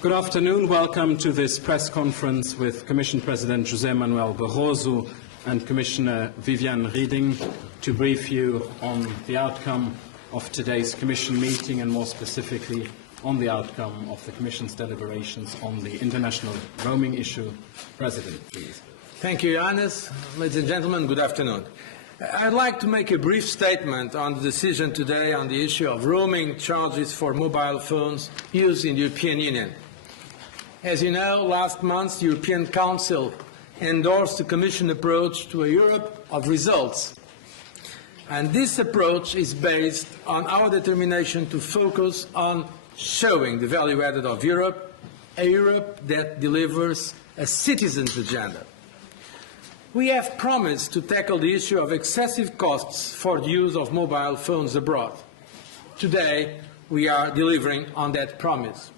Good afternoon. Welcome to this press conference with Commission President José Manuel Barroso and Commissioner Viviane Reding to brief you on the outcome of today's Commission meeting and more specifically on the outcome of the Commission's deliberations on the international roaming issue. President, please. Thank you, Johannes. Ladies and gentlemen, good afternoon. I'd like to make a brief statement on the decision today on the issue of roaming charges for mobile phones used in the European Union. As you know, last month the European Council endorsed the Commission approach to a Europe of results. And this approach is based on our determination to focus on showing the value added of Europe, a Europe that delivers a citizen's agenda. We have promised to tackle the issue of excessive costs for the use of mobile phones abroad. Today, we are delivering on that promise.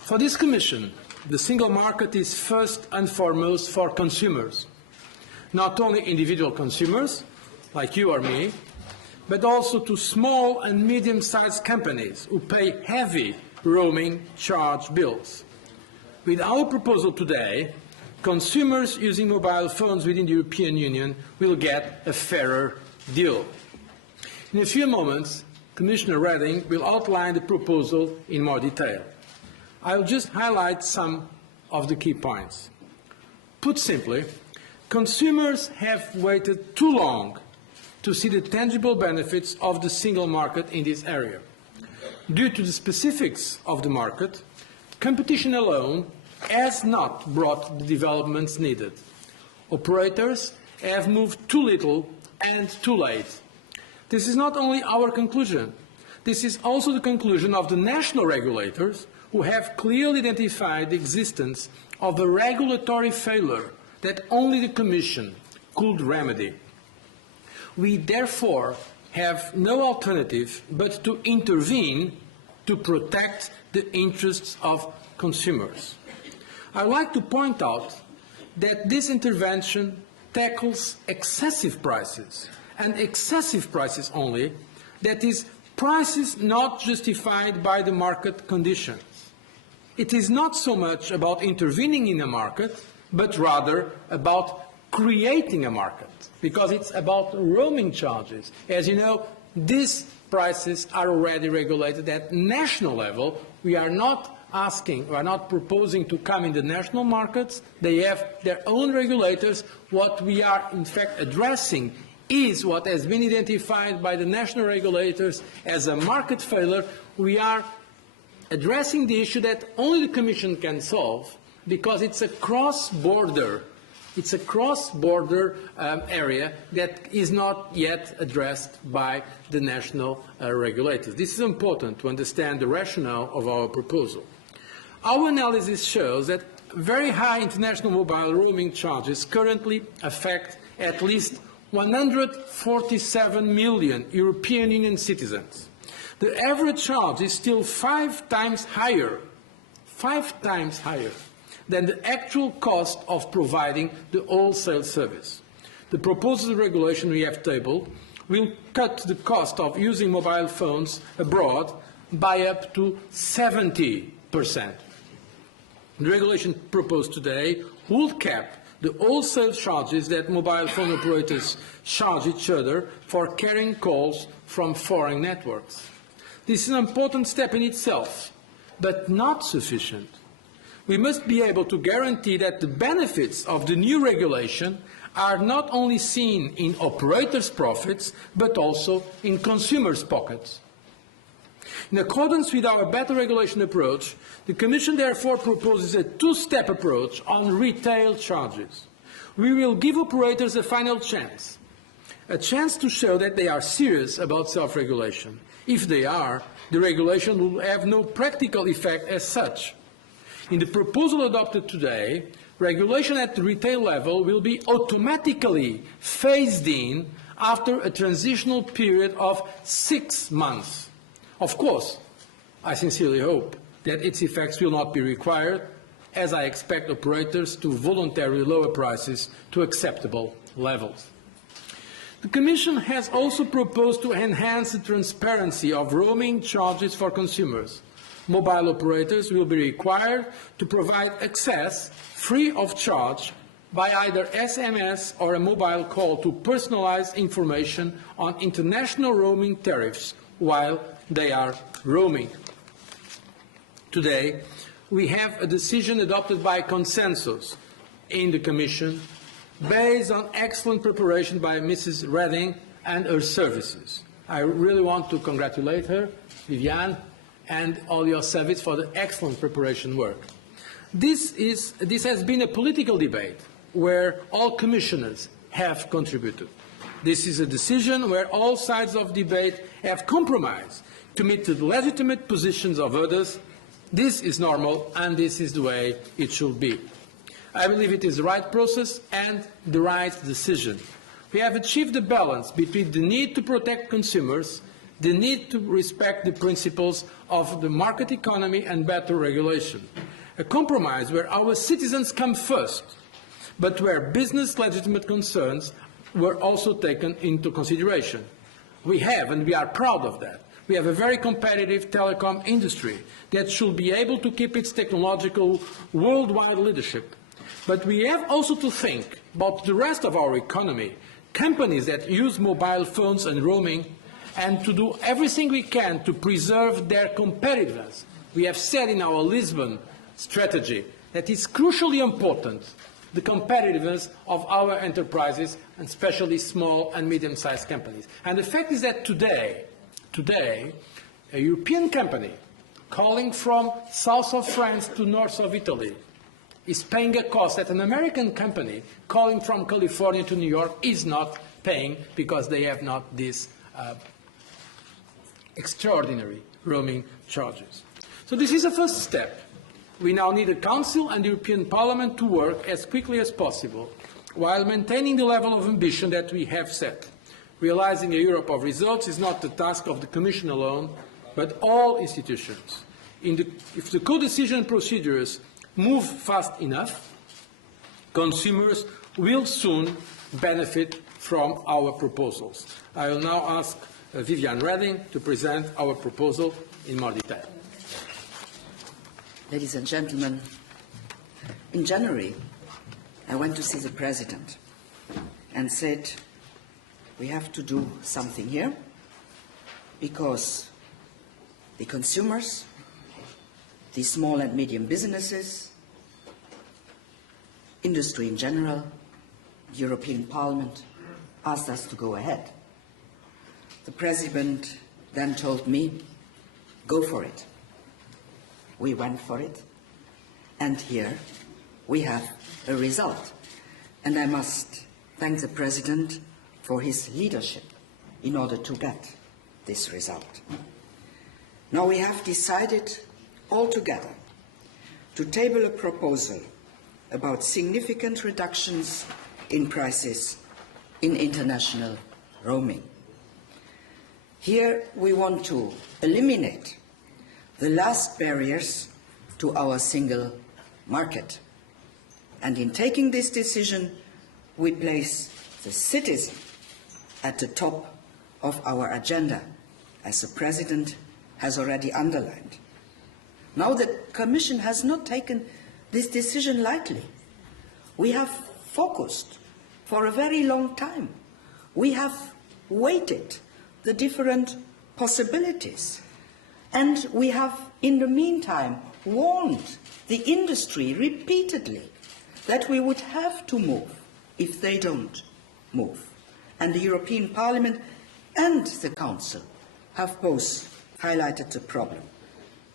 For this Commission, the single market is first and foremost for consumers, not only individual consumers, like you or me, but also to small and medium-sized companies who pay heavy roaming charge bills. With our proposal today, consumers using mobile phones within the European Union will get a fairer deal. In a few moments, Commissioner Reding will outline the proposal in more detail. I will just highlight some of the key points. Put simply, consumers have waited too long to see the tangible benefits of the single market in this area. Due to the specifics of the market, competition alone has not brought the developments needed. Operators have moved too little and too late. This is not only our conclusion. This is also the conclusion of the national regulators who have clearly identified the existence of a regulatory failure that only the Commission could remedy. We therefore have no alternative but to intervene to protect the interests of consumers. I would like to point out that this intervention tackles excessive prices, and excessive prices only, that is, prices not justified by the market conditions. It is not so much about intervening in a market, but rather about creating a market, because it's about roaming charges. As you know, these prices are already regulated at national level. We are not proposing to come in the national markets. They have their own regulators. What we are, in fact, addressing is what has been identified by the national regulators as a market failure. We are addressing the issue that only the Commission can solve because it's a cross-border area that is not yet addressed by the national regulators. This is important to understand the rationale of our proposal. Our analysis shows that very high international mobile roaming charges currently affect at least 147 million European Union citizens. The average charge is still 5 times higher than the actual cost of providing the wholesale service. The proposed regulation we have tabled will cut the cost of using mobile phones abroad by up to 70%. The regulation proposed today will cap the wholesale charges that mobile phone operators charge each other for carrying calls from foreign networks. This is an important step in itself, but not sufficient. We must be able to guarantee that the benefits of the new regulation are not only seen in operators' profits, but also in consumers' pockets. In accordance with our better regulation approach, the Commission therefore proposes a two-step approach on retail charges. We will give operators a final chance, a chance to show that they are serious about self-regulation. If they are, the regulation will have no practical effect as such. In the proposal adopted today, regulation at the retail level will be automatically phased in after a transitional period of 6 months. Of course, I sincerely hope that its effects will not be required, as I expect operators to voluntarily lower prices to acceptable levels. The Commission has also proposed to enhance the transparency of roaming charges for consumers. Mobile operators will be required to provide access free of charge by either SMS or a mobile call to personalized information on international roaming tariffs while they are roaming. Today, we have a decision adopted by consensus in the Commission based on excellent preparation by Mrs. Reding and her services. I really want to congratulate her, Viviane, and all your service for the excellent preparation work. This has been a political debate where all commissioners have contributed. This is a decision where all sides of debate have compromised to meet the legitimate positions of others. This is normal, and this is the way it should be. I believe it is the right process and the right decision. We have achieved a balance between the need to protect consumers, the need to respect the principles of the market economy and better regulation. A compromise where our citizens come first, but where business legitimate concerns were also taken into consideration. We have, and we are proud of that, we have a very competitive telecom industry that should be able to keep its technological worldwide leadership. But we have also to think about the rest of our economy, companies that use mobile phones and roaming, and to do everything we can to preserve their competitiveness. We have said in our Lisbon strategy that it's crucially important, the competitiveness of our enterprises, and especially small and medium-sized companies. And the fact is that today, a European company calling from south of France to north of Italy is paying a cost that an American company calling from California to New York is not paying because they have not these extraordinary roaming charges. So this is a first step. We now need the Council and the European Parliament to work as quickly as possible while maintaining the level of ambition that we have set. Realizing a Europe of results is not the task of the Commission alone, but all institutions. If the co-decision procedures move fast enough, consumers will soon benefit from our proposals. I will now ask Viviane Reding to present our proposal in more detail. Ladies and gentlemen, in January, I went to see the President and said, we have to do something here because the consumers, the small and medium businesses, industry in general, the European Parliament asked us to go ahead. The President then told me, go for it. We went for it, and here we have a result. And I must thank the President for his leadership in order to get this result. Now we have decided all together to table a proposal about significant reductions in prices in international roaming. Here we want to eliminate the last barriers to our single market. And in taking this decision, we place the citizen at the top of our agenda, as the President has already underlined. Now the Commission has not taken this decision lightly. We have focused for a very long time. We have weighted the different possibilities. And we have, in the meantime, warned the industry repeatedly that we would have to move if they don't move. And the European Parliament and the Council have both highlighted the problem.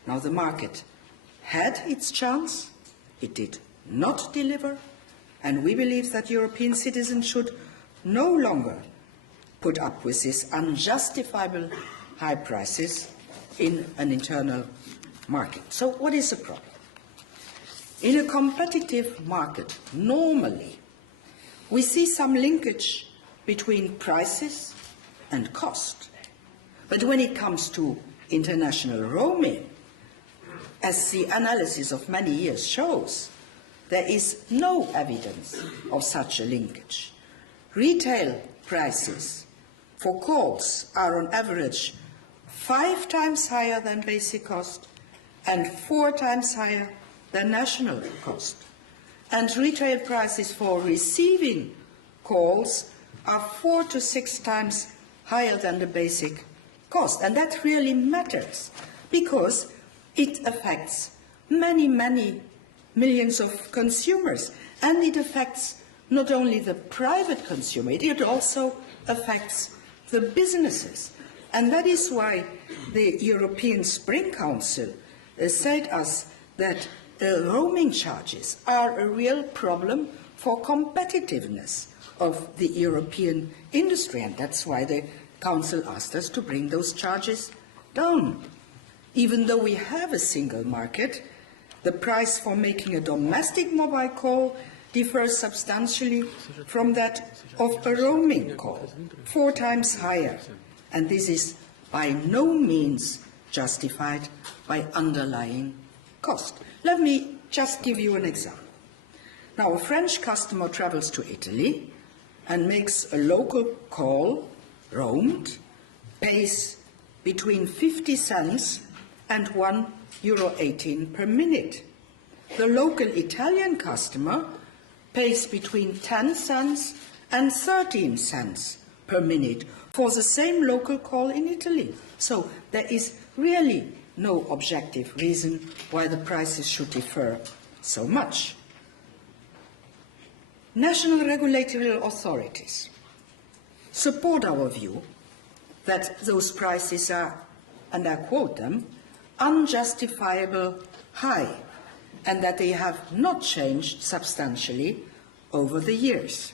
Now the market had its chance, it did not deliver, and we believe that European citizens should no longer put up with these unjustifiable high prices in an internal market. So what is the problem? In a competitive market, normally, we see some linkage between prices and cost. But when it comes to international roaming, as the analysis of many years shows, there is no evidence of such a linkage. Retail prices for calls are on average 5 times higher than basic cost and 4 times higher than national cost. And retail prices for receiving calls are 4 to 6 times higher than the basic cost. And that really matters because it affects many, many millions of consumers. And it affects not only the private consumer, it also affects the businesses. And that is why the European Spring Council said us that roaming charges are a real problem for competitiveness of the European industry, and that's why the Council asked us to bring those charges down. Even though we have a single market, the price for making a domestic mobile call differs substantially from that of a roaming call, 4 times higher, and this is by no means justified by underlying cost. Let me just give you an example. Now, a French customer travels to Italy and makes a local call, roamed, pays between 50 cents and €1.18 per minute. The local Italian customer pays between 10 cents and 13 cents per minute for the same local call in Italy. So there is really no objective reason why the prices should differ so much. National regulatory authorities support our view that those prices are, and I quote them, unjustifiable high, and that they have not changed substantially over the years.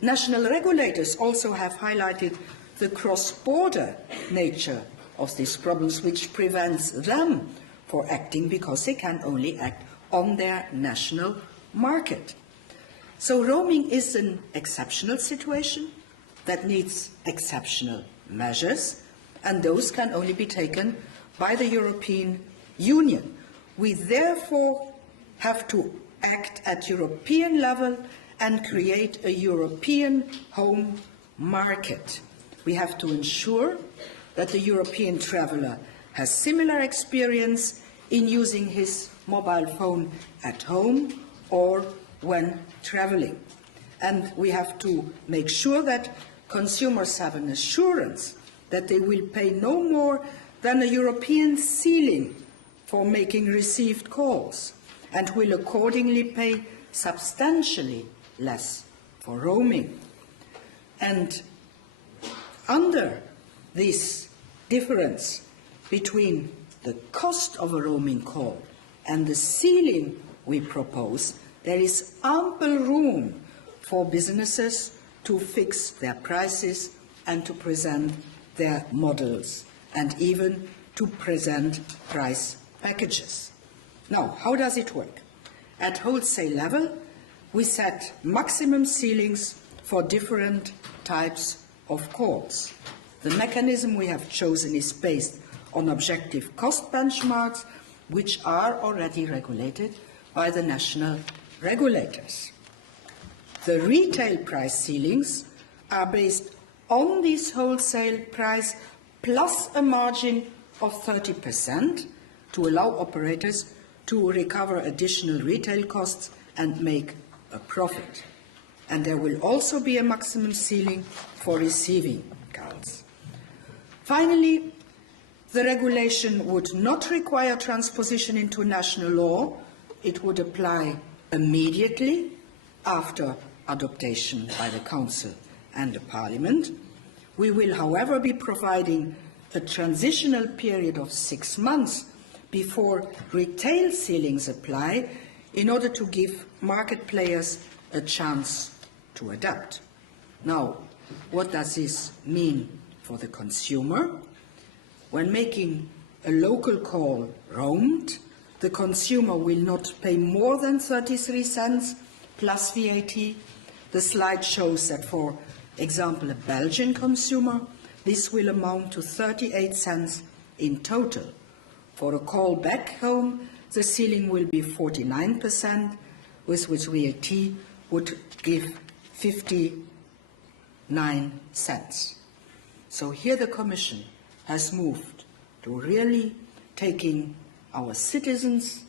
National regulators also have highlighted the cross-border nature of these problems, which prevents them from acting because they can only act on their national market. So roaming is an exceptional situation that needs exceptional measures, and those can only be taken by the European Union. We therefore have to act at European level and create a European home market. We have to ensure that the European traveller has similar experience in using his mobile phone at home or when travelling. And we have to make sure that consumers have an assurance that they will pay no more than a European ceiling for making received calls and will accordingly pay substantially less for roaming. And under this difference between the cost of a roaming call and the ceiling we propose, there is ample room for businesses to fix their prices and to present their models and even to present price packages. Now, how does it work? At wholesale level, we set maximum ceilings for different types of calls. The mechanism we have chosen is based on objective cost benchmarks, which are already regulated by the national regulators. The retail price ceilings are based on this wholesale price plus a margin of 30% to allow operators to recover additional retail costs and make a profit. And there will also be a maximum ceiling for receiving calls. Finally, the regulation would not require transposition into national law. It would apply immediately after adoption by the Council and the Parliament. We will, however, be providing a transitional period of 6 months before retail ceilings apply in order to give market players a chance to adapt. Now, what does this mean for the consumer? When making a local call roamed, the consumer will not pay more than 33 cents plus VAT. The slide shows that, for example, a Belgian consumer, this will amount to 38 cents in total. For a call back home, the ceiling will be 49%, with which VAT would give 50 9 cents. So here the Commission has moved to really taking our citizens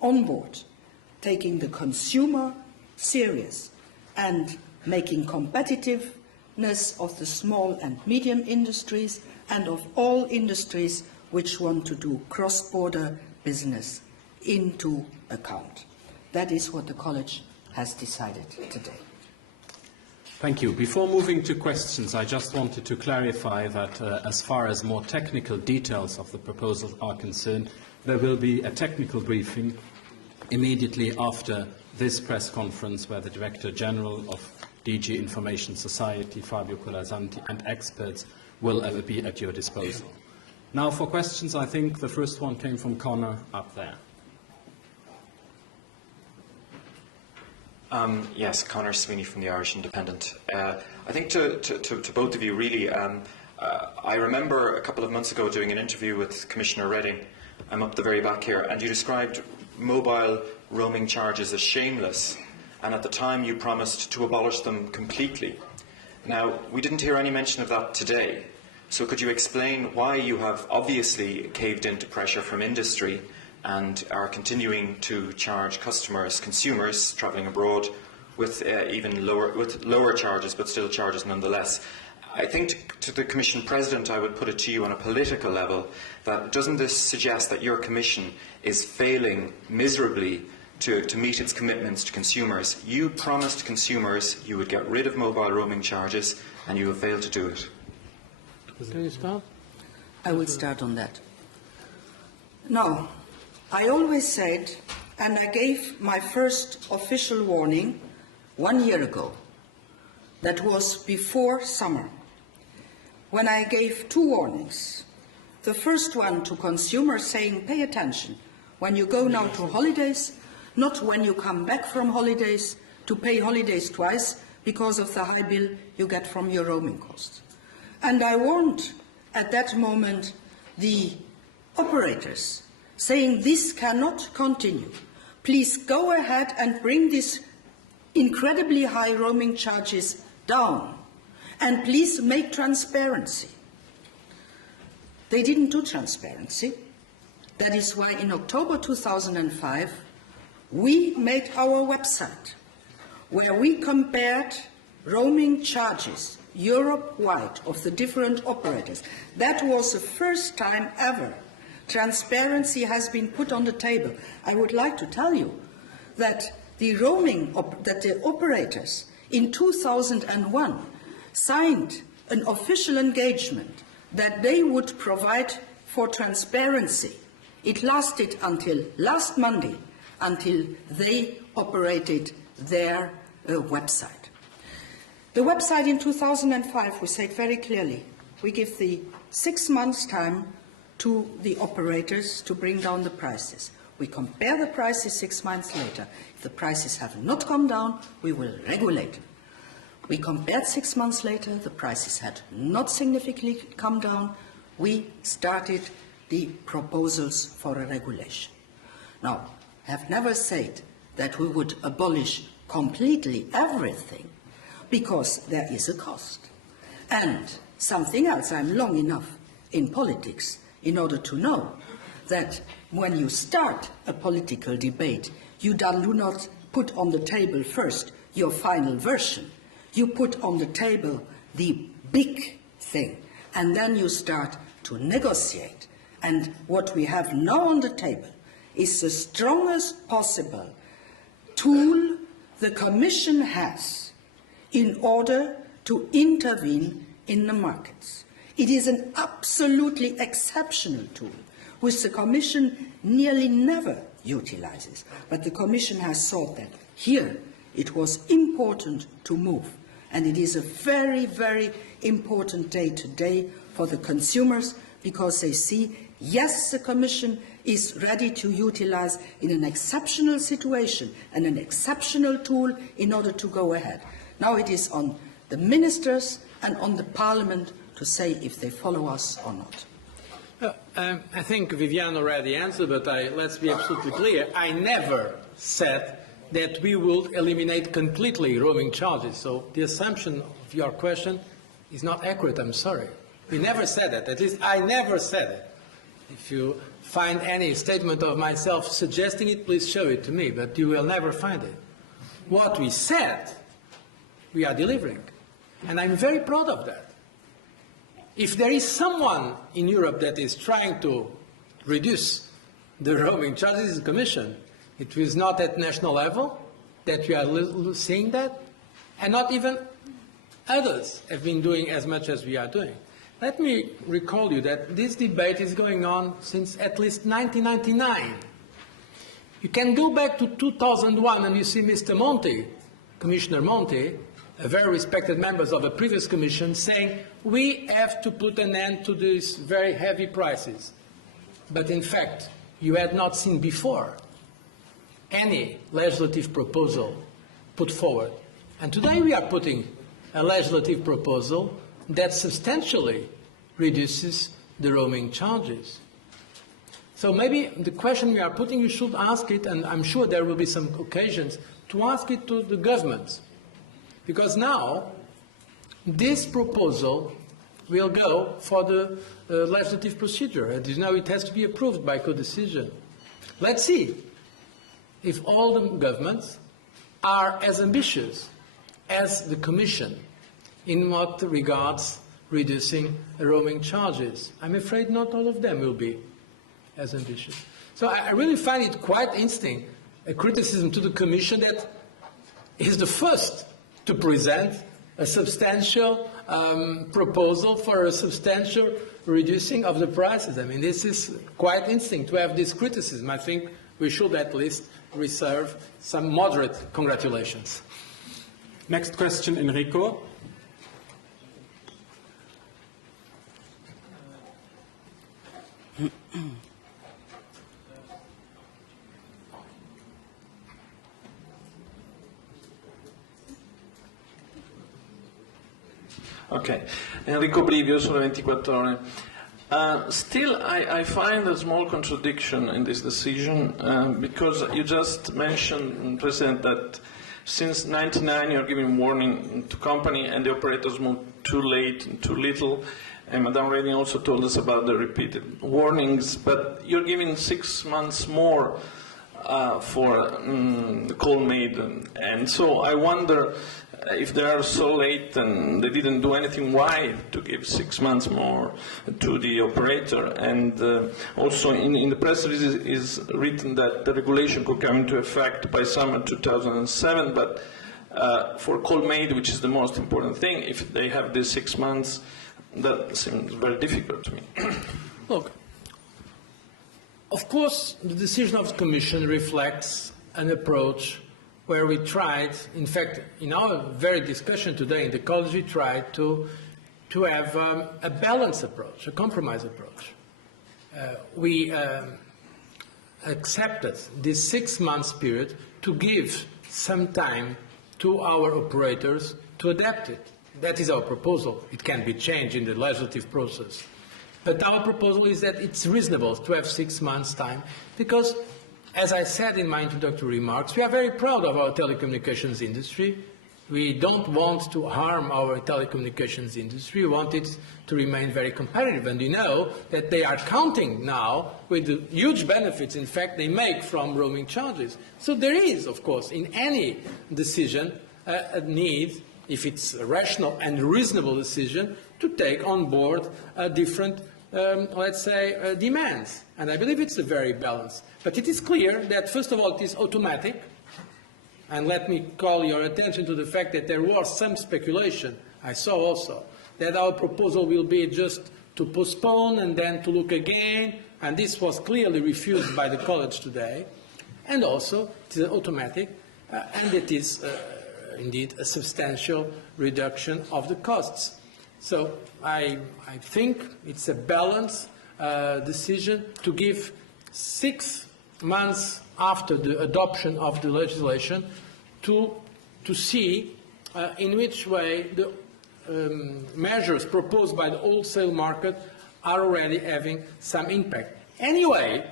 on board, taking the consumer serious, and making competitiveness of the small and medium industries and of all industries which want to do cross-border business into account. That is what the College has decided today. Thank you. Before moving to questions, I just wanted to clarify that as far as more technical details of the proposal are concerned, there will be a technical briefing immediately after this press conference where the Director General of DG Information Society, Fabio Colasanti, and experts will be at your disposal. Now for questions, I think the first one came from Connor up there. Yes, Conor Sweeney from the Irish Independent. I think to both of you, really, I remember a couple of months ago doing an interview with Commissioner Reding. I'm up the very back here, and you described mobile roaming charges as shameless, and at the time you promised to abolish them completely. Now, we didn't hear any mention of that today, so could you explain why you have obviously caved into pressure from industry and are continuing to charge consumers travelling abroad with lower charges, but still charges nonetheless? I think to the Commission President, I would put it to you on a political level, that doesn't this suggest that your Commission is failing miserably to meet its commitments to consumers? You promised consumers you would get rid of mobile roaming charges, and you have failed to do it. Can you start? I will start on that. Now, I always said, and I gave my first official warning 1 year ago, that was before summer, when I gave 2 warnings. The first one to consumers saying, pay attention, when you go now to holidays, not when you come back from holidays, to pay holidays twice because of the high bill you get from your roaming costs. And I warned at that moment the operators, saying this cannot continue. Please go ahead and bring these incredibly high roaming charges down, and please make transparency. They didn't do transparency. That is why in October 2005 we made our website where we compared roaming charges Europe-wide of the different operators. That was the first time ever transparency has been put on the table. I would like to tell you that the operators in 2001 signed an official engagement that they would provide for transparency. It lasted until last Monday, until they operated their website. The website in 2005, we said very clearly, we give the 6 months' time to the operators to bring down the prices. We compare the prices 6 months later. If the prices have not come down, we will regulate them. We compared 6 months later, the prices had not significantly come down. We started the proposals for a regulation. Now, I have never said that we would abolish completely everything, because there is a cost. And something else, I'm long enough in politics in order to know that when you start a political debate, you do not put on the table first your final version. You put on the table the big thing, and then you start to negotiate. And what we have now on the table is the strongest possible tool the Commission has in order to intervene in the markets. It is an absolutely exceptional tool, which the Commission nearly never utilises. But the Commission has thought that here it was important to move. And it is a very, very important day today for the consumers, because they see, yes, the Commission is ready to utilise in an exceptional situation and an exceptional tool in order to go ahead. Now it is on the ministers and on the Parliament to say if they follow us or not. I think Viviane already answered, but let's be absolutely clear. I never said that we will eliminate completely roaming charges. So the assumption of your question is not accurate, I'm sorry. We never said that. At least I never said it. If you find any statement of myself suggesting it, please show it to me, but you will never find it. What we said, we are delivering. And I'm very proud of that. If there is someone in Europe that is trying to reduce the roaming charges, it's the Commission. It is not at national level that we are seeing that, and not even others have been doing as much as we are doing. Let me recall you that this debate is going on since at least 1999. You can go back to 2001 and you see Mr. Monti, Commissioner Monti, a very respected member of the previous Commission, saying we have to put an end to these very heavy prices. But in fact, you had not seen before any legislative proposal put forward. And today we are putting a legislative proposal that substantially reduces the roaming charges. So maybe the question we are putting, you should ask it, and I'm sure there will be some occasions to ask it to the governments. Because now, this proposal will go for the legislative procedure, and you know it has to be approved by co-decision. Let's see if all the governments are as ambitious as the Commission in what regards reducing roaming charges. I'm afraid not all of them will be as ambitious. So I really find it quite interesting, a criticism to the Commission that is the first to present a substantial proposal for a substantial reducing of the prices. I mean, this is quite interesting to have this criticism. I think we should at least reserve some moderate congratulations. Next question, Enrico. Okay, Enrico Brivio, Sole 24 Ore. Still, I find a small contradiction in this decision because you just mentioned, President, that since 1999 you're giving warning to company and the operators move too late and too little. And Madame Reding also told us about the repeated warnings, but you're giving 6 months more for the call made. And so I wonder if they are so late and they didn't do anything, why to give 6 months more to the operator? And also in the press release is written that the regulation could come into effect by summer 2007, but for call made, which is the most important thing, if they have these 6 months, that seems very difficult to me. Look, of course, the decision of the Commission reflects an approach where we tried, in fact, in our very discussion today in the college, we tried to have a balanced approach, a compromise approach. We accepted this 6 months period to give some time to our operators to adapt it. That is our proposal. It can be changed in the legislative process. But our proposal is that it's reasonable to have 6 months' time because, as I said in my introductory remarks, we are very proud of our telecommunications industry. We don't want to harm our telecommunications industry. We want it to remain very competitive. And we know that they are counting now with the huge benefits, in fact, they make from roaming charges. So there is, of course, in any decision, a need, if it's a rational and reasonable decision, to take on board different, let's say, demands. And I believe it's a very balanced. But it is clear that, first of all, it is automatic. And let me call your attention to the fact that there was some speculation, I saw also, that our proposal will be just to postpone and then to look again. And this was clearly refused by the college today. And also, it is automatic, and it is indeed a substantial reduction of the costs. So I think it's a balanced decision to give 6 months after the adoption of the legislation to see in which way the measures proposed by the wholesale market are already having some impact. Anyway,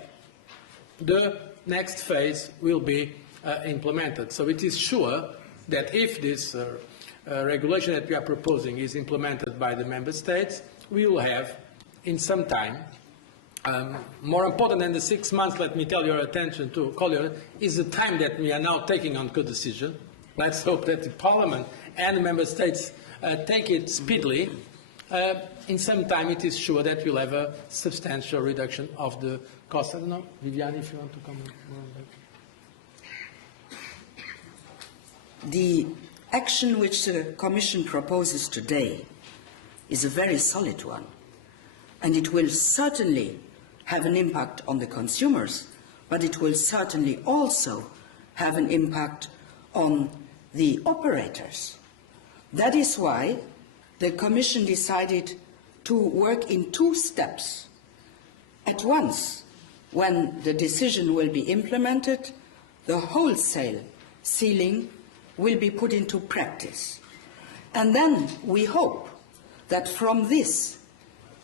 the next phase will be implemented. So it is sure that if this regulation that we are proposing is implemented by the member states, we will have, in some time, more important than the 6 months, let me tell your attention to, is the time that we are now taking on co-decision. Let's hope that the Parliament and the member states take it speedily. In some time, it is sure that we'll have a substantial reduction of the cost. I don't know, Viviane, if you want to comment more on that. The action which the Commission proposes today is a very solid one, and it will certainly have an impact on the consumers, but it will certainly also have an impact on the operators. That is why the Commission decided to work in 2 steps. At once, when the decision will be implemented, the wholesale ceiling will be put into practice. And then we hope that from this,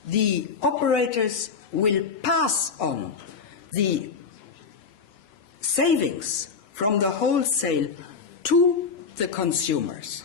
the operators will pass on the savings from the wholesale to the consumers,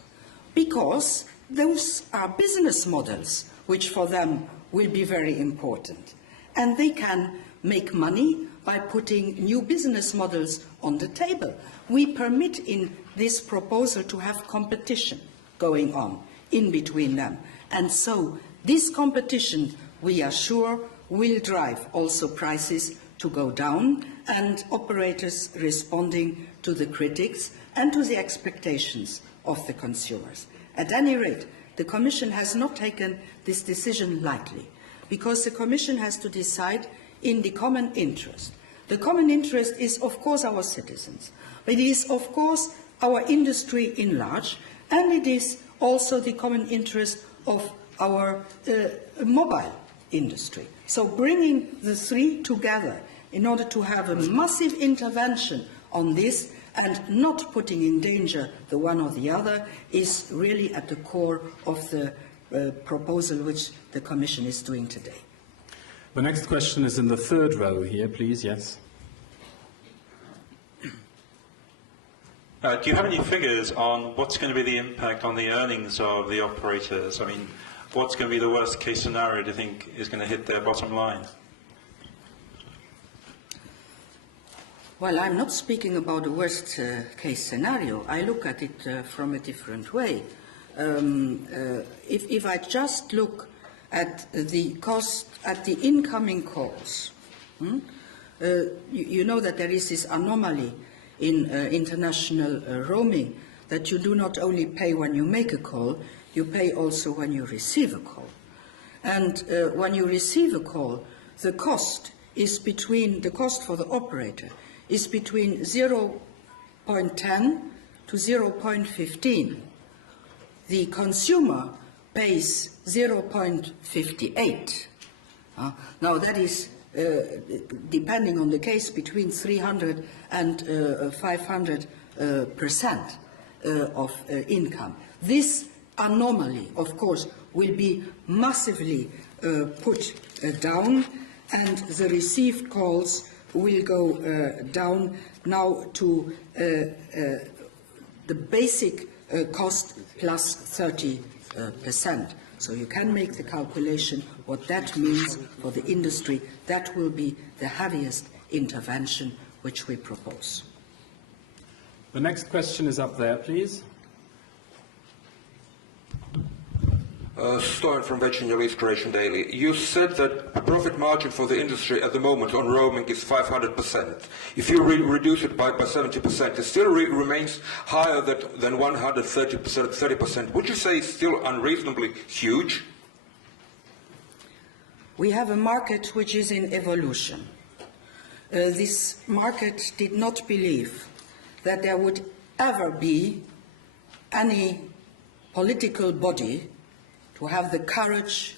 because those are business models which for them will be very important. And they can make money by putting new business models on the table. We permit in this proposal to have competition going on in between them. And so this competition, we are sure, will drive also prices to go down, and operators responding to the critics and to the expectations of the consumers. At any rate, the Commission has not taken this decision lightly, because the Commission has to decide in the common interest. The common interest is, of course, our citizens, but it is, of course, our industry in large, and it is also the common interest of our mobile industry. So bringing the 3 together in order to have a massive intervention on this and not putting in danger the one or the other is really at the core of the proposal which the Commission is doing today. The next question is in the 3rd row here, please. Yes. Do you have any figures on what's going to be the impact on the earnings of the operators? I mean, what's going to be the worst case scenario, do you think, is going to hit their bottom line? Well, I'm not speaking about the worst case scenario. I look at it from a different way. If I just look at the cost, at the incoming calls, you know that there is this anomaly in international roaming, that you do not only pay when you make a call, you pay also when you receive a call. And when you receive a call, the cost is between, the cost for the operator is between 0.10 to 0.15. The consumer pays 0.58. Now that is, depending on the case, between 300 and 500% of income. This anomaly, of course, will be massively put down, and the received calls will go down now to the basic cost plus 30%. So you can make the calculation what that means for the industry. That will be the heaviest intervention which we propose. The next question is up there, please. Stoyan from Virginia East Croatian Daily. You said that the profit margin for the industry at the moment on roaming is 500%. If you reduce it by 70%, it still remains higher than 130%. Would you say it's still unreasonably huge? We have a market which is in evolution. This market did not believe that there would ever be any political body to have the courage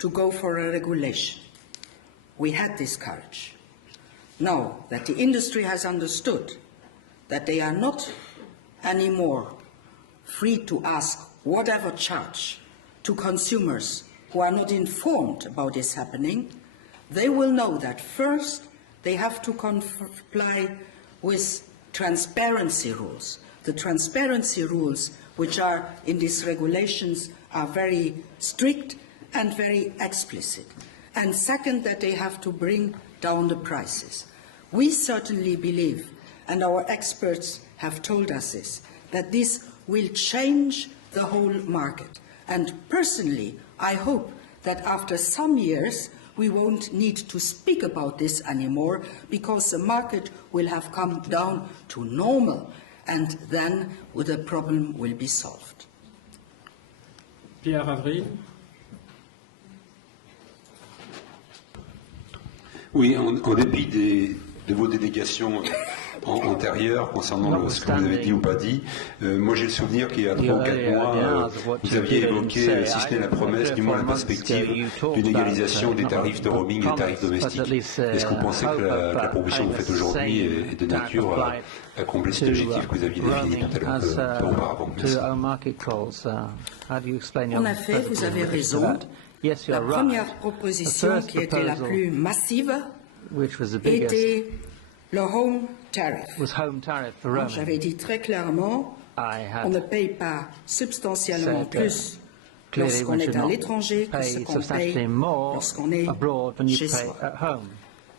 to go for a regulation. We had this courage. Now that the industry has understood that they are not anymore free to ask whatever charge to consumers who are not informed about this happening, they will know that first they have to comply with transparency rules. The transparency rules which are in these regulations are very strict and very explicit. And second, that they have to bring down the prices. We certainly believe, and our experts have told us this, that this will change the whole market. And personally, I hope that after some years, we won't need to speak about this anymore because the market will have come down to normal, and then the problem will be solved. Pierre Avril. Oui, en dépit de vos délégations antérieures concernant ce que vous avez dit ou pas dit, moi j'ai le souvenir qu'il y a 3 ou 4 mois, vous aviez évoqué, si ce n'est la promesse, du moins la perspective d'une égalisation des tarifs de roaming et des tarifs domestiques. Est-ce que vous pensez que la proposition que vous faites aujourd'hui est de nature à combler cet objectif que vous aviez défini tout à l'heure, auparavant? En effet, vous avez raison. La première proposition qui était la plus massive était le home tariff. J'avais dit très clairement, on ne paye pas substantiellement plus lorsqu'on est à l'étranger que ce qu'on paye lorsqu'on est chez soi.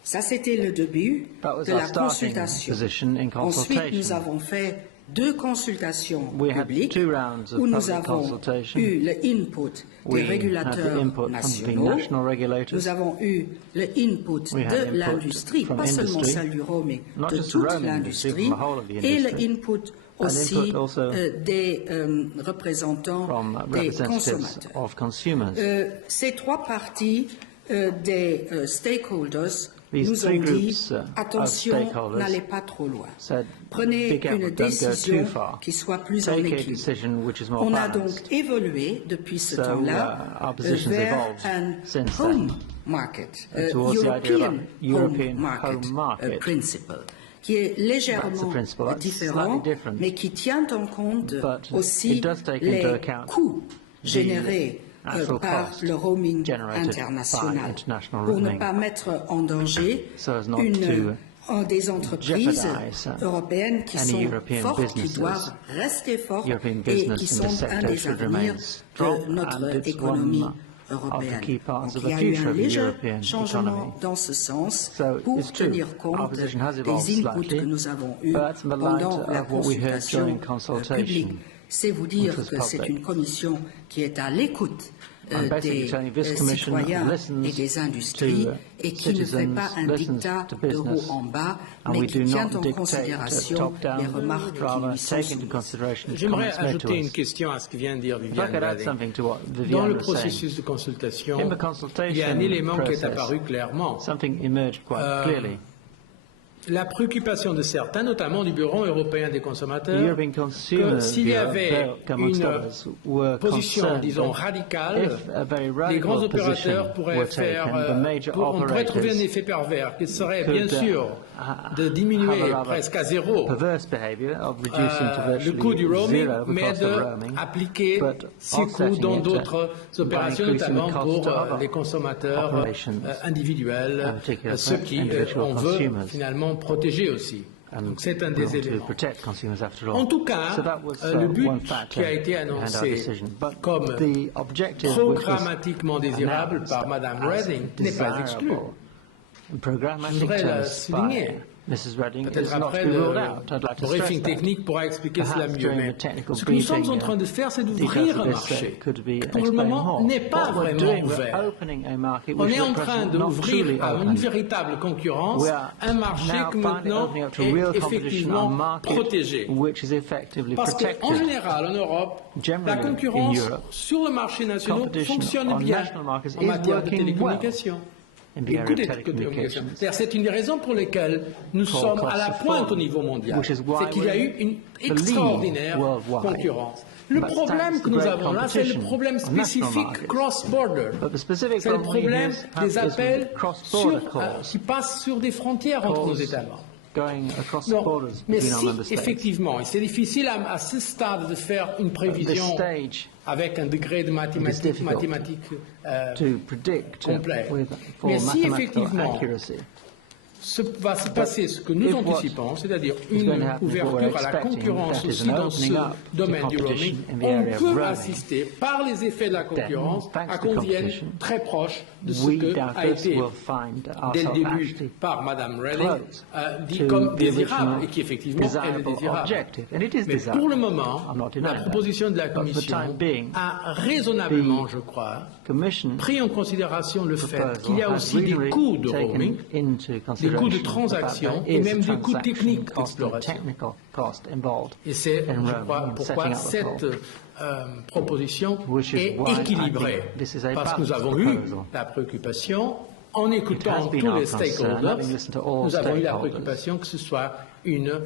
Ça, c'était le début de la consultation. Ensuite, nous avons fait 2 consultations publiques où nous avons eu le input des régulateurs nationaux, nous avons eu le input de l'industrie, pas seulement celle du roaming, de toute l'industrie, et le input aussi des représentants des consommateurs. Ces 3 parties des stakeholders nous ont dit, attention, n'allez pas trop loin. Prenez une décision qui soit plus en équilibre. On a donc évolué depuis ce temps-là vers un home market, European home market principle, qui est légèrement différent, mais qui tient en compte aussi les coûts générés par le roaming international, pour ne pas mettre en danger des entreprises européennes qui sont fortes, qui doivent rester fortes et qui sont un des avenirs de notre économie européenne. Donc, il y a eu un léger changement dans ce sens pour tenir compte des inputs que nous avons eus pendant la consultation publique. C'est vous dire que c'est une commission qui est à l'écoute des citoyens et des industries et qui ne fait pas un dictat de haut en bas, mais qui tient en considération les remarques qui lui sont soumises. J'aimerais ajouter une question à ce que vient de dire Viviane. Dans le processus de consultation, il y a un élément qui est apparu clairement. La préoccupation de certains, notamment du Bureau européen des consommateurs, que s'il y avait une position, disons, radicale, les grands opérateurs pourraient on pourrait trouver un effet pervers, qui serait bien sûr de diminuer presque à zéro le coût du roaming, mais d'appliquer ces coûts dans d'autres opérations, notamment pour les consommateurs individuels, ceux qui on veut finalement protéger aussi. Donc c'est un des éléments. En tout cas, le but qui a été annoncé comme programmatiquement désirable par Mme Reding n'est pas exclu. Je voudrais le souligner. Peut-être après le briefing technique pourra expliquer cela mieux. Mais ce que nous sommes en train de faire, c'est d'ouvrir un marché qui, pour le moment, n'est pas vraiment ouvert. On est en train d'ouvrir à une véritable concurrence un marché qui maintenant est effectivement protégé. Parce qu'en général, en Europe, la concurrence sur le marché national fonctionne bien en matière de télécommunications. C'est une des raisons pour lesquelles nous sommes à la pointe au niveau mondial. C'est qu'il y a eu une extraordinaire concurrence. Le problème que nous avons là, c'est le problème spécifique cross-border. C'est le problème des appels qui passent sur des frontières entre nos États membres. Non, mais si, effectivement, et c'est difficile à ce stade de faire une prévision avec un degré de mathématiques complet. Mais si, effectivement, va se passer ce que nous anticipons, c'est-à-dire une ouverture à la concurrence aussi dans ce domaine du roaming, on peut assister, par les effets de la concurrence, à qu'on vienne très proche de ce que a été, dès le début, par Mme Reding, dit comme désirable, et qui effectivement est désirable. Mais pour le moment, la proposition de la Commission a raisonnablement, je crois, pris en considération le fait qu'il y a aussi des coûts de roaming, des coûts de transaction et même des coûts techniques d'exploration. Et c'est, je crois, pourquoi cette proposition est équilibrée. Parce que nous avons eu la préoccupation, en écoutant tous les stakeholders, nous avons eu la préoccupation que ce soit une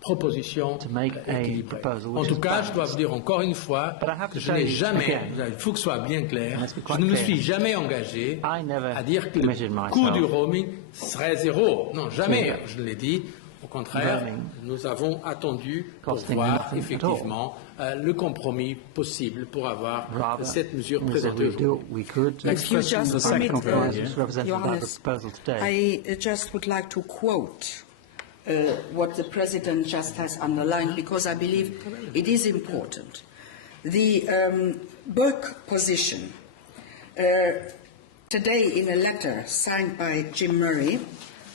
proposition équilibrée. En tout cas, je dois vous dire encore une fois que je n'ai jamais, il faut que ce soit bien clair, je ne me suis jamais engagé à dire que le coût du roaming serait zéro. Non, jamais, je l'ai dit. Au contraire, nous avons attendu pour voir effectivement le compromis possible pour avoir cette mesure présentée aujourd'hui. If you just permit, Johannes, I just would like to quote what the President just has underlined, because I believe it is important. The Burke position, today in a letter signed by Jim Murray,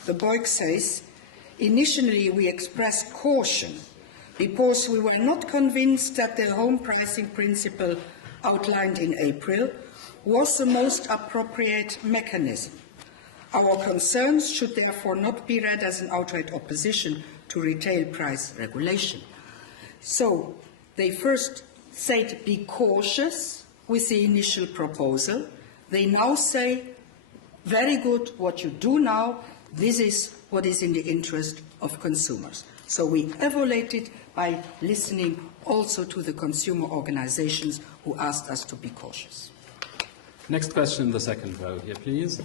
the Burke says, initially we expressed caution because we were not convinced that the home pricing principle outlined in April was the most appropriate mechanism. Our concerns should therefore not be read as an outright opposition to retail price regulation. So they first said be cautious with the initial proposal. They now say, very good, what you do now, this is what is in the interest of consumers. So we evaluated by listening also to the consumer organizations who asked us to be cautious. Next question in the second row here, please.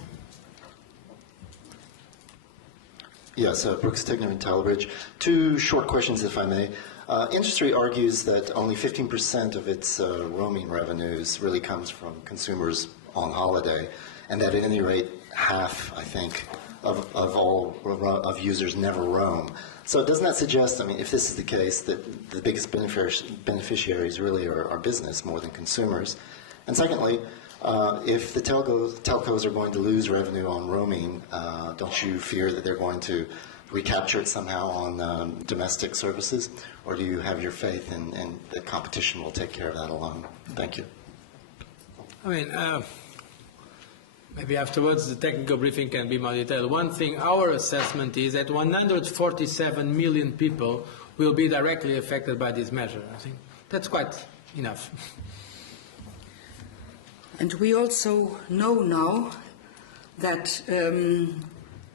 Yes, Brooks Tigner in Talbridge. Two short questions, if I may. Industry argues that only 15% of its roaming revenues really comes from consumers on holiday, and that at any rate, half, I think, of all of users never roam. So doesn't that suggest, I mean, if this is the case, that the biggest beneficiaries really are business more than consumers? And secondly, if the telcos are going to lose revenue on roaming, don't you fear that they're going to recapture it somehow on domestic services? Or do you have your faith in that competition will take care of that alone? Thank you. I mean, maybe afterwards the technical briefing can be more detailed. One thing, our assessment is that 147 million people will be directly affected by this measure. I think that's quite enough. And we also know now that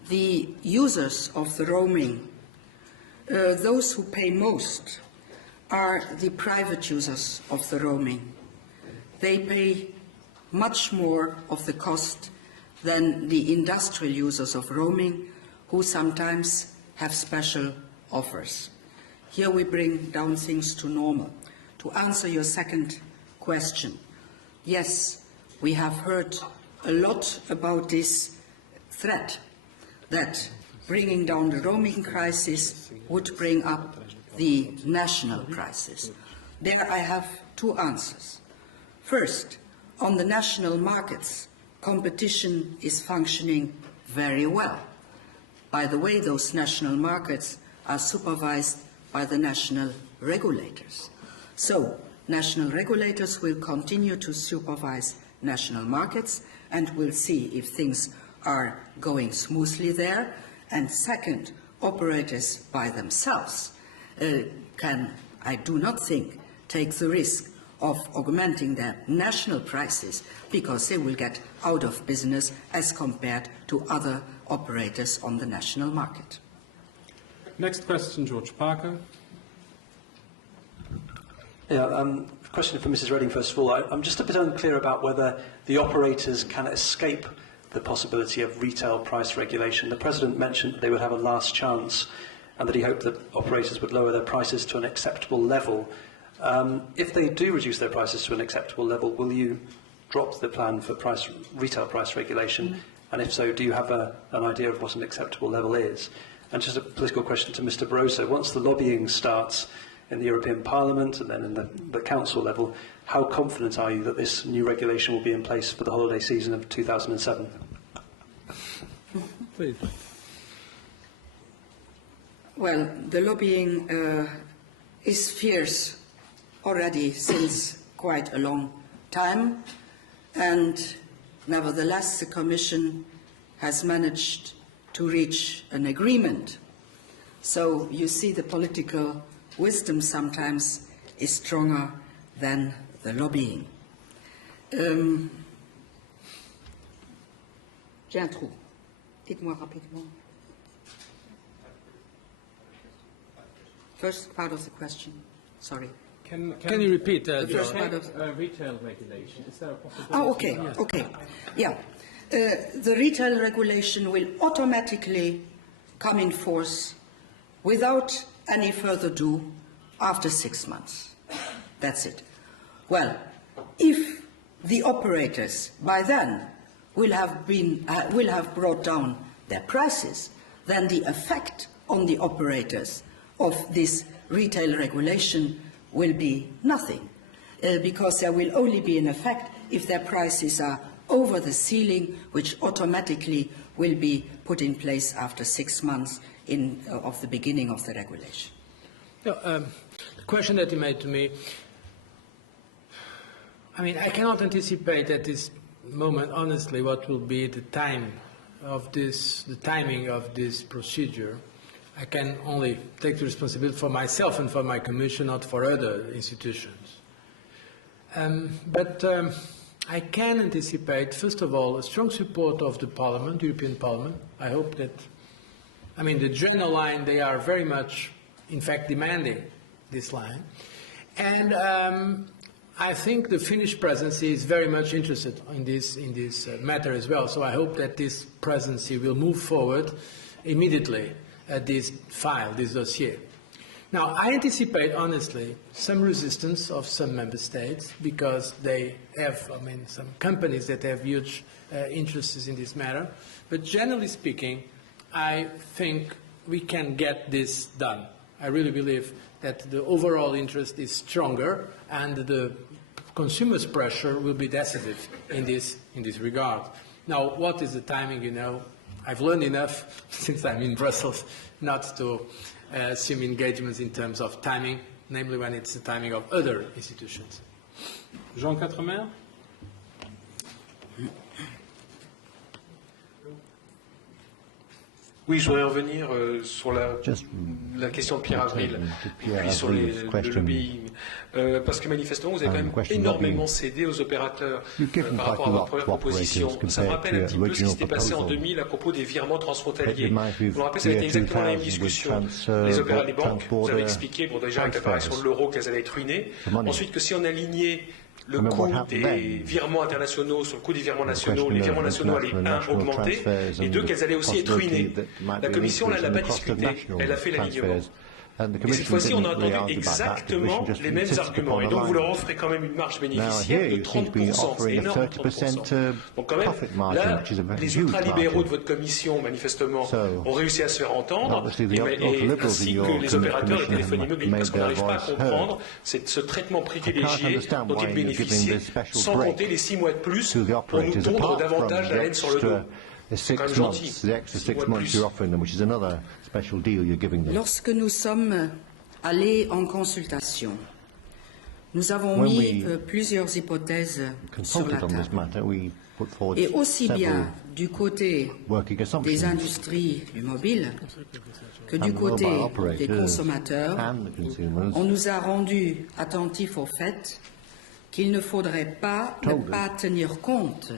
the users of the roaming, those who pay most, are the private users of the roaming. They pay much more of the cost than the industrial users of roaming, who sometimes have special offers. Here we bring down things to normal. To answer your second question, yes, we have heard a lot about this threat that bringing down the roaming crisis would bring up the national prices. There I have two answers. First, on the national markets, competition is functioning very well. By the way, those national markets are supervised by the national regulators. So, national regulators will continue to supervise national markets, and we'll see if things are going smoothly there. And second, operators by themselves can, I do not think, take the risk of augmenting their national prices, because they will get out of business as compared to other operators on the national market. Next question, George Parker. Yeah, question for Mrs. Reding, first of all. I'm just a bit unclear about whether the operators can escape the possibility of retail price regulation. The President mentioned that they would have a last chance and that he hoped that operators would lower their prices to an acceptable level. If they do reduce their prices to an acceptable level, will you drop the plan for retail price regulation? And if so, do you have an idea of what an acceptable level is? And just a political question to Mr. Barroso. Once the lobbying starts in the European Parliament and then in the Council level, how confident are you that this new regulation will be in place for the holiday season of 2007? Please. Well, the lobbying is fierce already since quite a long time, and nevertheless the Commission has managed to reach an agreement. So you see, the political wisdom sometimes is stronger than the lobbying. J'ai un trou. Dites-moi rapidement. First part of the question. Sorry. Can you repeat the first part of retail regulation? Is there a possibility? Oh, okay. Yes. Okay. Yeah. The retail regulation will automatically come in force without any further ado after 6 months. That's it. Well, if the operators by then will have brought down their prices, then the effect on the operators of this retail regulation will be nothing, because there will only be an effect if their prices are over the ceiling, which automatically will be put in place after 6 months of the beginning of the regulation. The question that you made to me, I mean, I cannot anticipate at this moment, honestly, what will be the timing of this procedure. I can only take the responsibility for myself and for my Commission, not for other institutions. But I can anticipate, first of all, a strong support of the Parliament, European Parliament. I hope that, I mean, the general line, they are very much, in fact, demanding this line. And I think the Finnish presidency is very much interested in this matter as well. So I hope that this presidency will move forward immediately at this file, this dossier. Now, I anticipate, honestly, some resistance of some member states because they have, I mean, some companies that have huge interests in this matter. But generally speaking, I think we can get this done. I really believe that the overall interest is stronger and the consumers' pressure will be decisive in this regard. Now, what is the timing, you know? I've learned enough since I'm in Brussels not to assume engagements in terms of timing, namely when it's the timing of other institutions. Jean Quatremer? Oui, je voudrais revenir sur la question de Pierre Avril, puis sur le lobbying. Parce que manifestement, vous avez quand même énormément cédé aux opérateurs par rapport à votre première proposition. Ça me rappelle un petit peu ce qui s'était passé en 2000 à propos des virements transfrontaliers. Je me rappelle, ça a été exactement la même discussion. Les banques, vous avez expliqué, bon, déjà avec l'apparition de l'euro, qu'elles allaient être ruinées. Ensuite, que si on alignait le coût des virements internationaux sur le coût des virements nationaux, les virements nationaux allaient, augmenter, et deux, qu'elles allaient aussi être ruinées. La Commission, là, elle n'a pas discuté, elle a fait l'alignement. Et cette fois-ci, on a entendu exactement les mêmes arguments. Et donc, vous leur offrez quand même une marge bénéficiaire de 30%. C'est énorme, 30%. Donc, quand même, là, les ultralibéraux de votre commission, manifestement, ont réussi à se faire entendre, ainsi que les opérateurs de téléphonie mobile, parce qu'on n'arrive pas à comprendre ce traitement privilégié dont ils bénéficient, sans compter les 6 mois de plus pour nous tondre davantage la laine sur le dos. C'est quand même gentil. Lorsque nous sommes allés en consultation, nous avons mis plusieurs hypothèses sur la table. Et aussi bien du côté des industries du mobile que du côté des consommateurs, on nous a rendus attentifs au fait qu'il ne faudrait pas ne pas tenir compte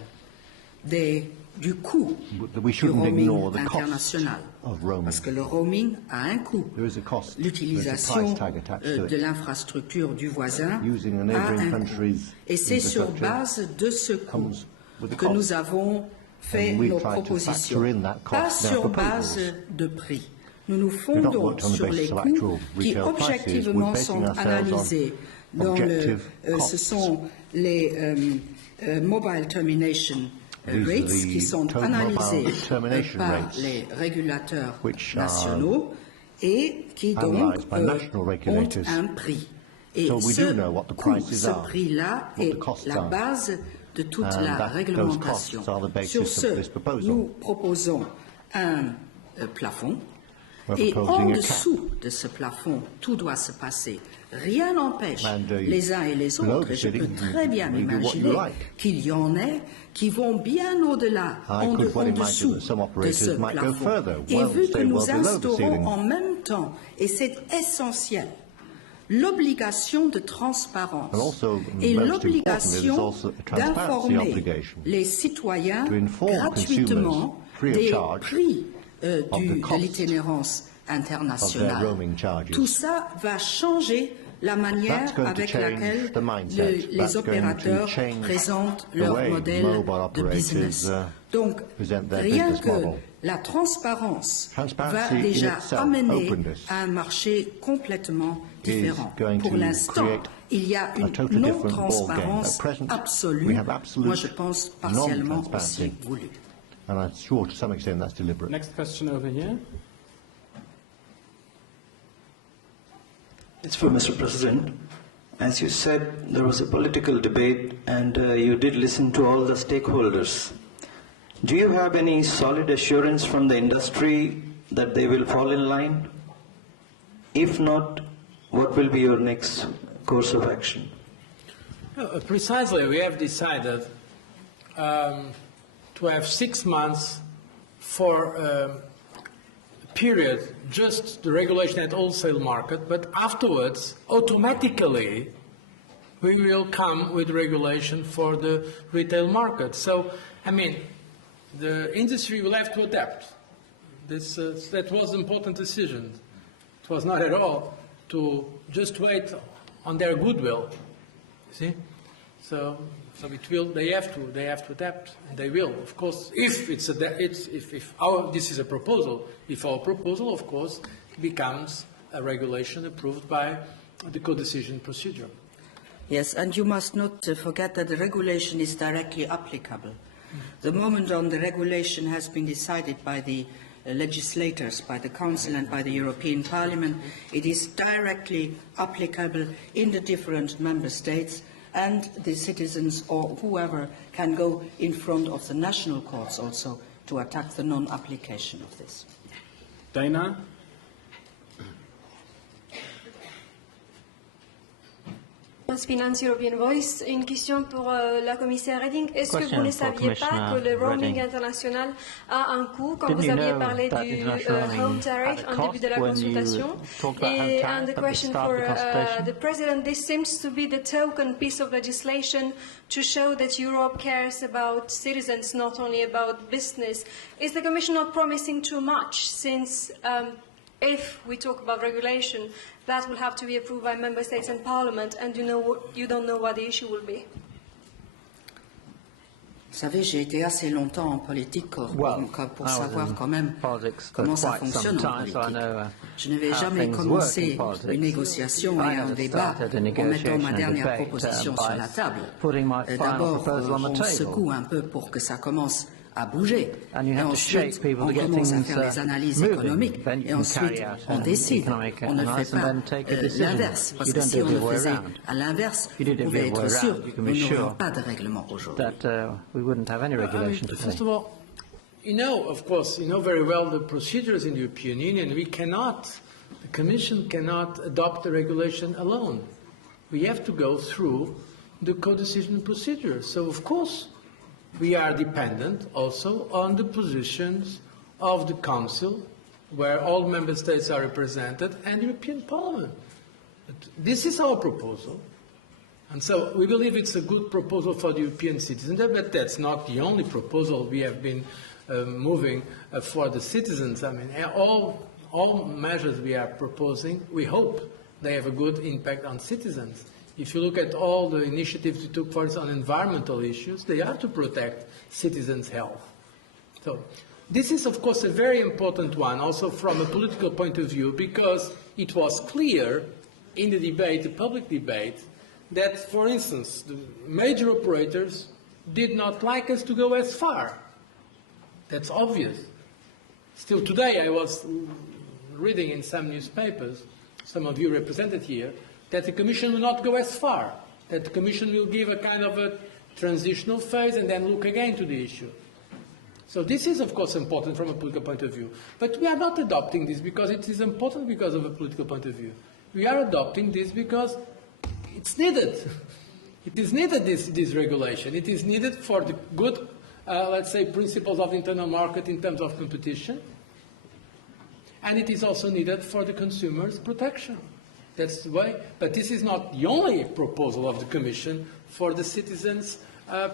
du coût du roaming international, parce que le roaming a un coût. L'utilisation de l'infrastructure du voisin a un coût. Et c'est sur base de ce coût que nous avons fait nos propositions, pas sur base de prix. Nous nous fondons sur les coûts qui objectivement sont analysés dans ce sont les mobile termination rates qui sont analysés par les régulateurs nationaux et qui donc ont un prix. Et ce prix-là est la base de toute la réglementation. Sur ce, nous proposons un plafond et en dessous de ce plafond, tout doit se passer. Rien n'empêche les uns et les autres, et je peux très bien imaginer qu'il y en ait qui vont bien au-delà, en dessous de ce plafond. Et vu que nous instaurons en même temps, et c'est essentiel, l'obligation de transparence et l'obligation d'informer les citoyens gratuitement des prix de l'itinérance internationale. Tout ça va changer la manière avec laquelle les opérateurs présentent leur modèle de business. Donc, rien que la transparence va déjà amener à un marché complètement différent. Pour l'instant, il y a une non-transparence absolue, moi je pense partiellement aussi voulue. And I'm sure to some extent that's deliberate. Next question over here. It's for Mr. President. As you said, there was a political debate and you did listen to all the stakeholders. Do you have any solid assurance from the industry that they will fall in line? If not, what will be your next course of action? Precisely, we have decided to have 6 months for a period, just the regulation at wholesale market, but afterwards, automatically, we will come with regulation for the retail market. So, I mean, the industry will have to adapt. That was an important decision. It was not at all to just wait on their goodwill, see? So they have to adapt, and they will, of course. If this is a proposal, if our proposal, of course, becomes a regulation approved by the co-decision procedure. Yes, and you must not forget that the regulation is directly applicable. The moment on the regulation has been decided by the legislators, by the Council and by the European Parliament, it is directly applicable in the different member states, and the citizens or whoever can go in front of the national courts also to attack the non-application of this. Dana? Finance European Voice. Une question pour la commissaire Reding. Est-ce que vous ne saviez pas que le roaming international a un coût quand vous aviez parlé du home tariff en début de la consultation? And the question for the President, this seems to be the token piece of legislation to show that Europe cares about citizens, not only about business. Is the Commission not promising too much, since if we talk about regulation, that will have to be approved by Member States and Parliament, and you don't know what the issue will be? Vous savez, j'ai été assez longtemps en politique pour savoir quand même comment ça fonctionne en politique. Je ne vais jamais commencer une négociation et un débat en mettant ma dernière proposition sur la table. D'abord, on secoue un peu pour que ça commence à bouger. Et ensuite, on commence à faire les analyses économiques. Et ensuite, on décide. On ne fait pas l'inverse. Parce que si on le faisait à l'inverse, vous pouvez être sûr que nous n'aurions pas de règlement aujourd'hui. First of all, of course, you know very well the procedures in the European Union. The Commission cannot adopt the regulation alone. We have to go through the co-decision procedure. So, of course, we are dependent also on the positions of the Council, where all Member States are represented, and the European Parliament. But this is our proposal, and so we believe it's a good proposal for the European citizens, but that's not the only proposal we have been moving for the citizens. I mean, all measures we are proposing, we hope they have a good impact on citizens. If you look at all the initiatives we took, for instance, on environmental issues, they are to protect citizens' health. So this is, of course, a very important one, also from a political point of view, because it was clear in the debate, the public debate, that, for instance, the major operators did not like us to go as far. That's obvious. Still today I was reading in some newspapers, some of you represented here, that the Commission will not go as far, that the Commission will give a kind of a transitional phase and then look again to the issue. So this is, of course, important from a political point of view. But we are not adopting this because it is important because of a political point of view. We are adopting this because it's needed. It is needed, this regulation. It is needed for the good, let's say, principles of the internal market in terms of competition. And it is also needed for the consumers' protection. That's the way. But this is not the only proposal of the Commission for the citizens'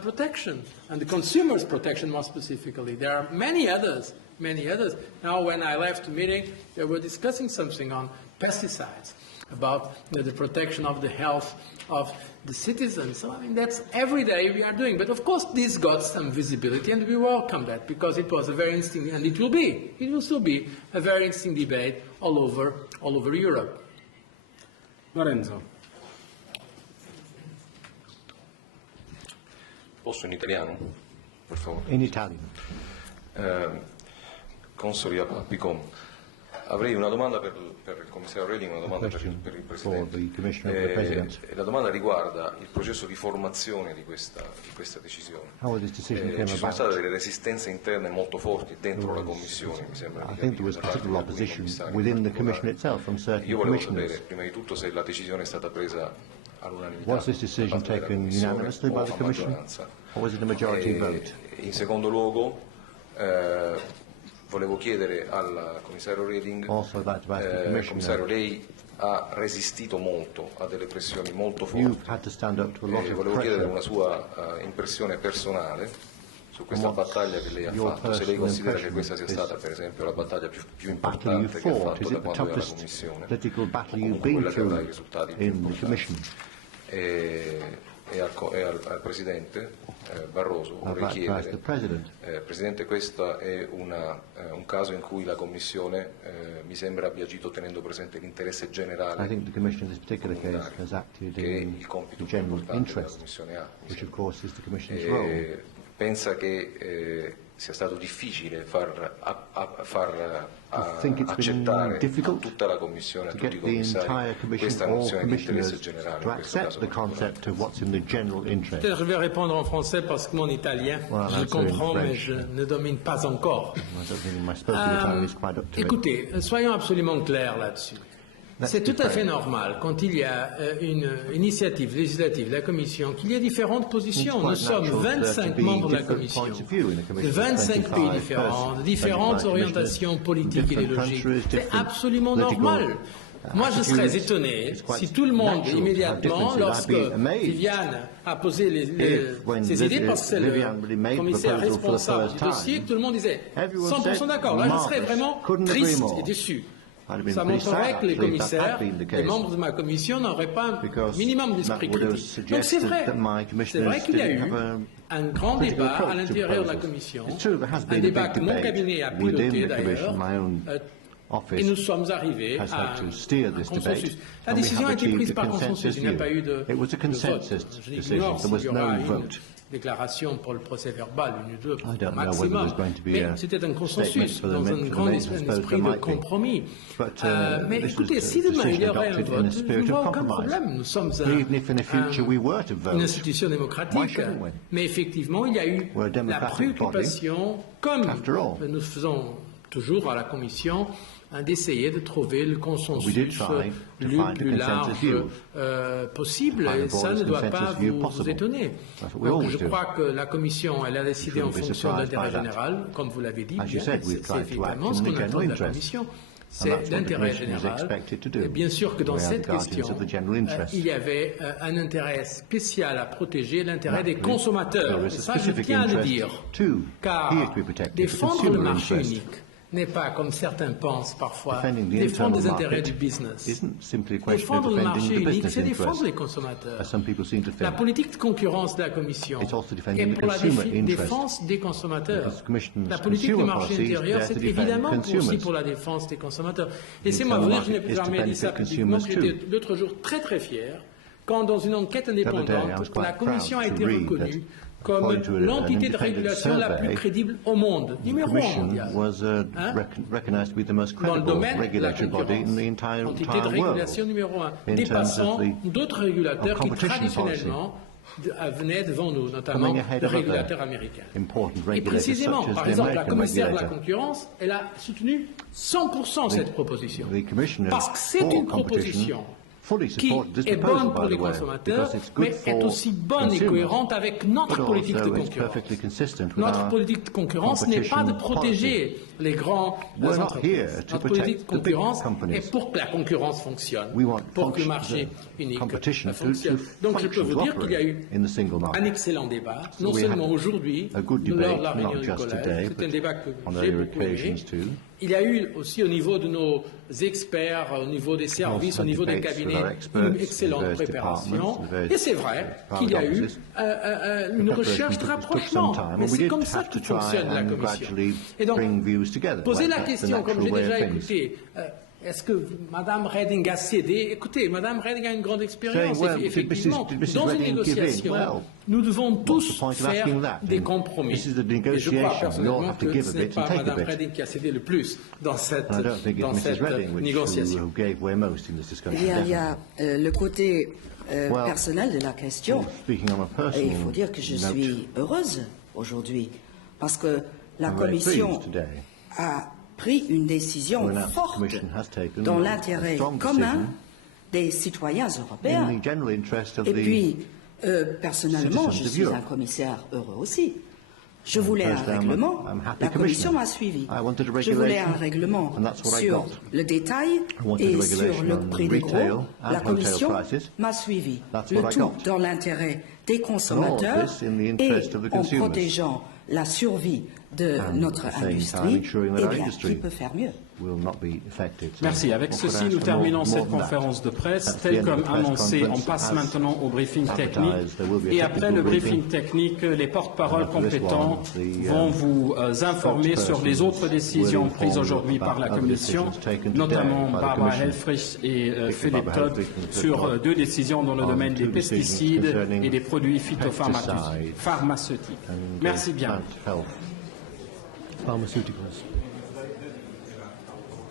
protection and the consumers' protection more specifically. There are many others, many others. Now, when I left the meeting, they were discussing something on pesticides, about the protection of the health of the citizens. So, I mean, that's every day we are doing. But, of course, this got some visibility, and we welcome that because it was a very interesting, and it will still be a very interesting debate all over Europe. Lorenzo. Posso in italiano? Per favore. In Italian. Consoli a Picon. Avrei una domanda per il commissario Reding e una domanda per il Presidente. La domanda riguarda il processo di formazione di questa decisione. Ci sono state delle resistenze interne molto forti dentro la Commissione, mi sembra di capire. Io volevo sapere, prima di tutto, se la decisione è stata presa all'unanimità da parte della Commissione o a maggioranza. In secondo luogo, volevo chiedere al commissario Reding, commissario, lei ha resistito molto a delle pressioni molto forti, volevo chiedere una sua impressione personale su questa battaglia che lei ha fatto, se lei considera che questa sia stata per esempio la battaglia più importante che ha fatto da quando era alla Commissione, o comunque quella che avrà i risultati più importanti. E al Presidente Barroso vorrei chiedere, Presidente, questo è un caso in cui la Commissione mi sembra abbia agito tenendo presente l'interesse generale comunitario, che è il compito più importante che la Commissione ha. Pensa che sia stato difficile far accettare a tutta la Commissione, a tutti i commissari, questa nozione di interesse generale in questo caso particolare. Peut-être je vais répondre en français parce que mon italien, je comprends, mais je ne domine pas encore. Écoutez, soyons absolument clairs là-dessus. C'est tout à fait normal, quand il y a une initiative législative de la Commission, qu'il y ait différentes positions. Nous sommes 25 membres de la Commission, de 25 pays différents, de différentes orientations politiques et idéologiques. C'est absolument normal. Moi, je serais étonné si tout le monde, immédiatement, lorsque Viviane a posé ses idées, parce que c'est le commissaire responsable du dossier, que tout le monde disait 100% d'accord. Là, je serais vraiment triste et déçu. Ça montrerait que les commissaires, les membres de ma commission n'auraient pas un minimum d'esprit critique. Donc c'est vrai qu'il y a eu un grand débat à l'intérieur de la commission, un débat que mon cabinet a piloté d'ailleurs, et nous sommes arrivés à un consensus. La décision a été prise par consensus, il n'y a pas eu de vote. Je l'ignore s'il y aura une déclaration pour le procès verbal, une ou deux maximum. Mais c'était un consensus, dans un grand esprit de compromis. Mais écoutez, si demain il y aurait un vote, je ne vois aucun problème. Nous sommes une institution démocratique. Mais effectivement, il y a eu la préoccupation, comme nous faisons toujours à la Commission, d'essayer de trouver le consensus le plus large possible, et ça ne doit pas vous étonner. Donc je crois que la Commission, elle a décidé en fonction de l'intérêt général, comme vous l'avez dit, c'est effectivement ce qu'on attend de la Commission, c'est l'intérêt général. Et bien sûr que dans cette question, il y avait un intérêt spécial à protéger, l'intérêt des consommateurs. Et ça, je tiens à le dire, car défendre le marché unique n'est pas, comme certains pensent parfois, défendre les intérêts du business. Défendre le marché unique, c'est défendre les consommateurs. La politique de concurrence de la Commission est pour la défense des consommateurs. La politique du marché intérieur, c'est évidemment aussi pour la défense des consommateurs. Laissez-moi vous dire, je n'ai jamais dit ça publiquement, j'étais l'autre jour très très fier quand, dans une enquête indépendante, la Commission a été reconnue comme l'entité de régulation la plus crédible au monde, numéro 1 mondial. Dans le domaine de la concurrence, entité de régulation numéro 1, dépassant d'autres régulateurs qui traditionnellement venaient devant nous, notamment le régulateur américain. Et précisément, par exemple, la commissaire de la concurrence, elle a soutenu 100% cette proposition, parce que c'est une proposition qui est bonne pour les consommateurs, mais est aussi bonne et cohérente avec notre politique de concurrence. Notre politique de concurrence n'est pas de protéger les grands entreprises. Notre politique de concurrence est pour que la concurrence fonctionne, pour que le marché unique fonctionne. Donc je peux vous dire qu'il y a eu un excellent débat, non seulement aujourd'hui, lors de la réunion du collège, c'est un débat que j'ai beaucoup aimé. Il y a eu aussi au niveau de nos experts, au niveau des services, au niveau des cabinets, une excellente préparation. Et c'est vrai qu'il y a eu une recherche de rapprochement. Mais c'est comme ça que fonctionne la Commission. Et donc, poser la question, comme j'ai déjà écouté, est-ce que Mme Reding a cédé? Écoutez, Mme Reding a une grande expérience. Effectivement, dans une négociation, nous devons tous faire des compromis. Et je crois personnellement que ce n'est pas Mme Reding qui a cédé le plus dans cette négociation. Il y a le côté personnel de la question. Et il faut dire que je suis heureuse aujourd'hui parce que la Commission a pris une décision forte dans l'intérêt commun des citoyens européens. Et puis, personnellement, je suis un commissaire heureux aussi. Je voulais un règlement, la Commission m'a suivi. Je voulais un règlement sur le détail et sur le prix des gros. La Commission m'a suivi. Le tout dans l'intérêt des consommateurs et en protégeant la survie de notre industrie. Eh bien, qui peut faire mieux? Merci. Avec ceci, nous terminons cette conférence de presse. Tel comme annoncé, on passe maintenant au briefing technique. Et après le briefing technique, les porte-paroles compétents vont vous informer sur les autres décisions prises aujourd'hui par la Commission, notamment Barbara Helfrich et Philippe Todd, sur 2 décisions dans le domaine des pesticides et des produits phytopharmaceutiques. Merci bien. Pharmaceuticals.